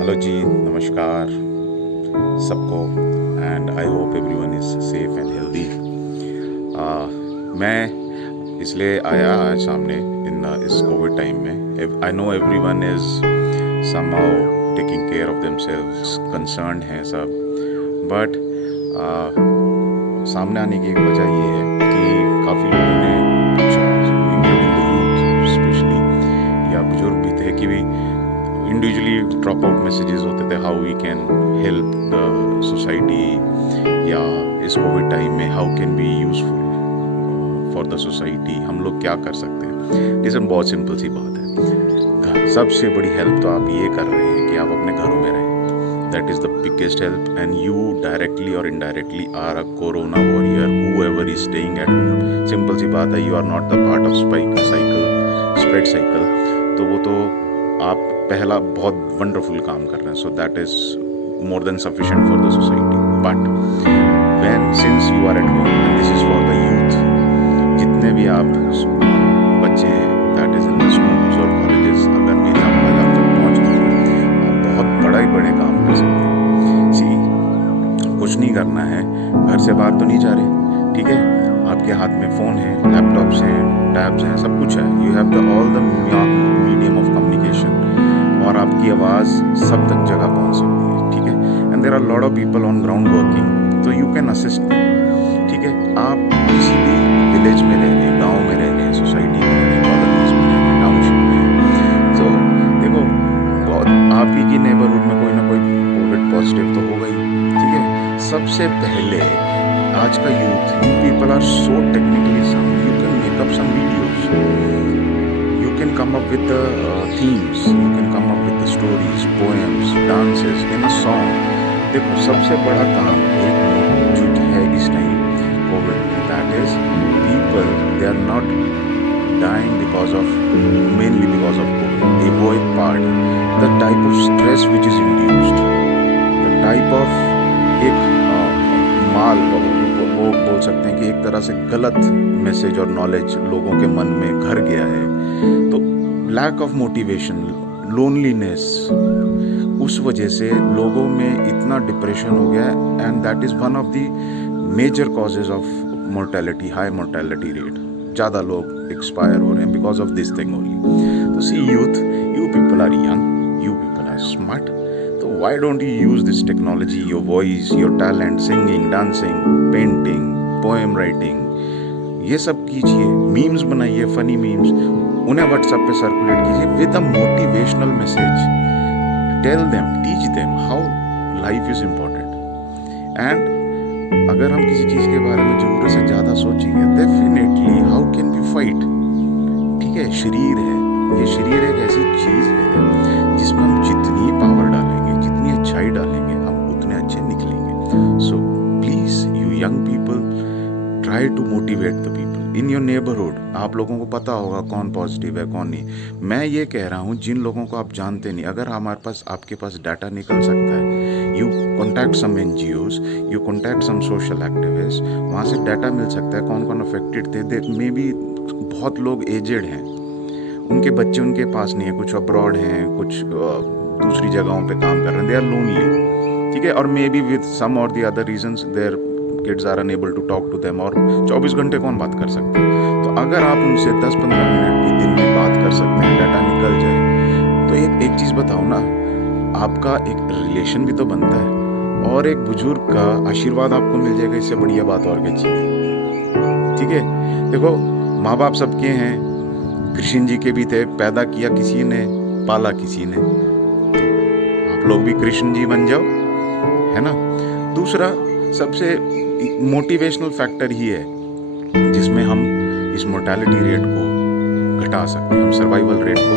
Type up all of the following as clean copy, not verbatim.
Hello जी, नमस्कार सबको। And I hope everyone is safe and healthy. मैं इसलिए आया आज सामने इन इस कोविड टाइम में। I know everyone is somehow taking care of themselves, concern हैं सब, बट सामने आने की एक वजह ये है कि काफ़ी लोगों ने, इंक्लूडिंग द यूथ स्पेशली, या बुजुर्ग भी थे कि भी इंडिविजुअली ड्रॉप आउट मैसेजेस होते थे, how we can help the society, या इस कोविड टाइम में how can be useful for the society, हम लोग क्या कर सकते हैं। लिसन, बहुत सिंपल सी बात है। सबसे बड़ी हेल्प तो आप ये कर रहे हैं कि आप अपने घरों में रहें। That is the biggest help, and you directly और indirectly are a corona warrior, whoever is staying at home. Simple सी बात है, you are not the part of spread cycle. तो वो तो आप पहला बहुत वंडरफुल काम कर रहे हैं, so that is more than sufficient for the society. But when since you are at home, and this is for the youth, जितने भी आप बच्चे that is in the schools और कॉलेजेस, अगर मेरी आवाज़ आप तक पहुँच रही है, आप बहुत बड़े काम कर सकते हैं। सी, कुछ नहीं करना है, घर से बाहर तो नहीं जा रहे, ठीक है, आपके हाथ में फ़ोन है, लैपटॉप्स हैं, टैब्स हैं, सब कुछ है। You have the all the medium of communication, और आपकी आवाज़ सब तक जगह पहुंच सकती है, ठीक है। And there are lot of people on ground working, तो यू कैन असिस्ट देम, ठीक है। आप किसी भी विलेज में रह रहे हैं, गाँव में रह रहे हैं, सोसाइटी में रह रहे हैं, कॉलोनीज में रह रहे हैं, टाउनशिप में, तो देखो, बहुत आप ही की नेबरहुड में कोई ना कोई कोविड पॉजिटिव तो होगा ही, ठीक है। सबसे पहले आज का youth, you people are so technically sound, you can make up some videos, you can come up with the themes, you can come up with the stories, poems, dances in a song. देखो, सबसे बड़ा काम एक जो है इस time COVID में, that is people, they are not dying because of, mainly because of COVID. वो एक part, the type of stress which is induced, the type of एक माल, वो बोल सकते हैं कि एक तरह से गलत मैसेज और नॉलेज लोगों के मन में घर गया है। तो लैक ऑफ मोटिवेशन, लोनलीनेस, उस वजह से लोगों में इतना डिप्रेशन हो गया है, and that is one of the major causes of mortality, high mortality rate. ज़्यादा लोग एक्सपायर हो रहे हैं because of this thing only. तो see youth, you people are young, you people are smart, तो why don't you use this technology, your voice, your talent, singing, dancing, painting, poem writing, ये सब कीजिए, memes बनाइए, funny memes, उन्हें WhatsApp पे circulate कीजिए with a motivational message. Tell them, teach them how life is important. And अगर हम किसी चीज़ के बारे में ज़रूरत से ज़्यादा सोचेंगे, definitely how can we fight, ठीक है। शरीर है, ये शरीर एक ऐसी चीज़ है जिसमें हम जितनी पावर डालेंगे, जितनी अच्छाई डालेंगे, हम उतने अच्छे निकलेंगे। So please you young people, try to motivate the people in your neighbourhood. आप लोगों को पता होगा कौन पॉजिटिव है कौन नहीं। मैं ये कह रहा हूँ, जिन लोगों को आप जानते नहीं, अगर हमारे पास, आपके पास डाटा निकल सकता है, you contact some NGOs, you contact some social activist, वहाँ से डाटा मिल सकता है कौन कौन अफेक्टेड थे। दे मे बी बहुत लोग एजेड हैं, उनके बच्चे उनके पास नहीं है, कुछ अब्रॉड हैं, कुछ दूसरी जगहों पे काम कर रहे हैं, दे आर लोनली, ठीक है। और मे बी विद सम और the other reasons their kids are unable to talk to them, और 24 घंटे कौन बात कर सकते हैं। तो अगर आप उनसे 10-15 मिनट भी दिन में बात कर सकते हैं, डाटा निकल जाए, तो एक चीज़ बताओ ना, आपका एक रिलेशन भी तो बनता है, और एक बुजुर्ग का आशीर्वाद आपको मिल जाएगा, इससे बढ़िया बात और क्या चाहिए, ठीक है। देखो, माँ बाप सबके हैं, कृष्ण जी के भी थे, पैदा किया किसी ने, पाला किसी ने, तो आप लोग भी कृष्ण जी बन जाओ, है ना। दूसरा सबसे मोटिवेशनल फैक्टर ही है जिसमें हम इस मोर्टेलिटी रेट को घटा सकते हैं, हम सर्वाइवल रेट को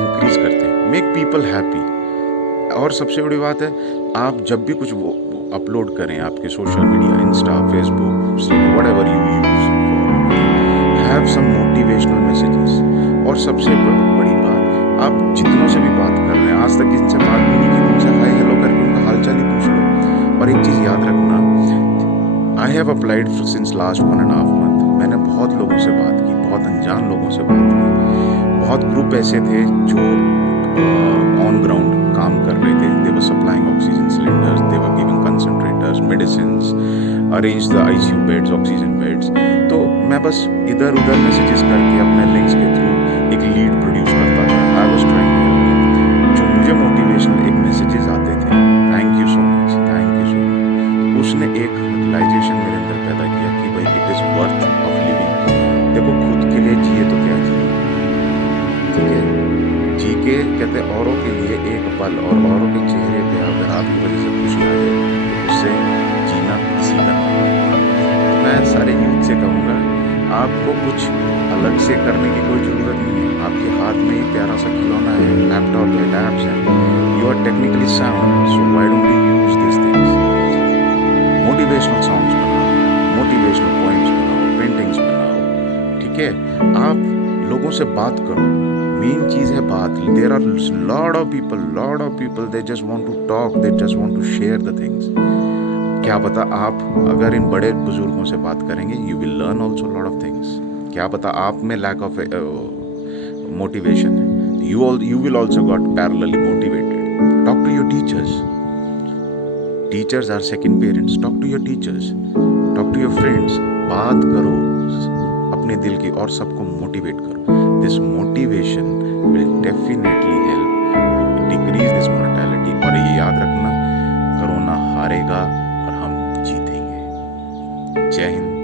इंक्रीज करते हैं, मेक पीपल हैप्पी। और सबसे बड़ी बात है, आप जब भी कुछ वो अपलोड करें आपके social media, Insta, Facebook, whatever you use, have some motivational messages. और सबसे बड़ी बात, आप जितनों से भी बात कर रहे हैं, आज तक जिनसे बात भी नहीं की, उनसे हाय हेलो करके उनका हालचाल ही पूछ लो। और एक चीज़ याद रखना, I have applied since last 1.5 month, मैंने बहुत लोगों से बात की, बहुत अनजान लोगों से बात की, बहुत ग्रुप ऐसे थे जो ऑन ग्राउंड काम कर रहे थे, medicines, arrange the ICU beds, oxygen beds. तो मैं बस इधर उधर मैसेजेस करके अपने लिंक्स के थ्रू एक लीड प्रोड्यूस करता था। आई वॉज ट्राइंग जो मुझे मोटिवेशनल एक मैसेजेस आते थे, thank you so much, thank you so much, उसने एक रियलाइजेशन मेरे अंदर पैदा किया कि भाई it is worth of living. देखो खुद के लिए जिए तो क्या जिए, ठीक है, जी के कहते औरों के लिए एक पल और औरों के चेहरे पे अगर आपकी वजह से खुशी आ जाए तो उससे जीना सीखना। तो मैं सारे यूथ से कहूँगा, आपको कुछ अलग से करने की कोई ज़रूरत नहीं है। आपके हाथ में एक प्यारा सा खिलौना है, लैपटॉप है, टैब्स हैं, you are technically sound, so why don't you use this things. Motivational songs बनाओ, मोटिवेशनल पोएम्स बनाओ, पेंटिंग्स बनाओ, ठीक है, आप लोगों से बात करो। मेन चीज़ है बात। There are lot of people they just want to talk, they just want to share the things. क्या पता आप अगर इन बड़े बुजुर्गों से बात करेंगे, you will learn also lot of things. क्या पता आप में लैक ऑफ मोटिवेशन है, you will also got parallelly motivated. Talk to your teachers, teachers are second parents. Talk to your teachers, talk to your friends, बात करो अपने दिल की और सबको मोटिवेट करो। This motivation will definitely help decrease this mortality. और ये याद रखना, कोरोना हारेगा और हम जीतेंगे। जय हिंद।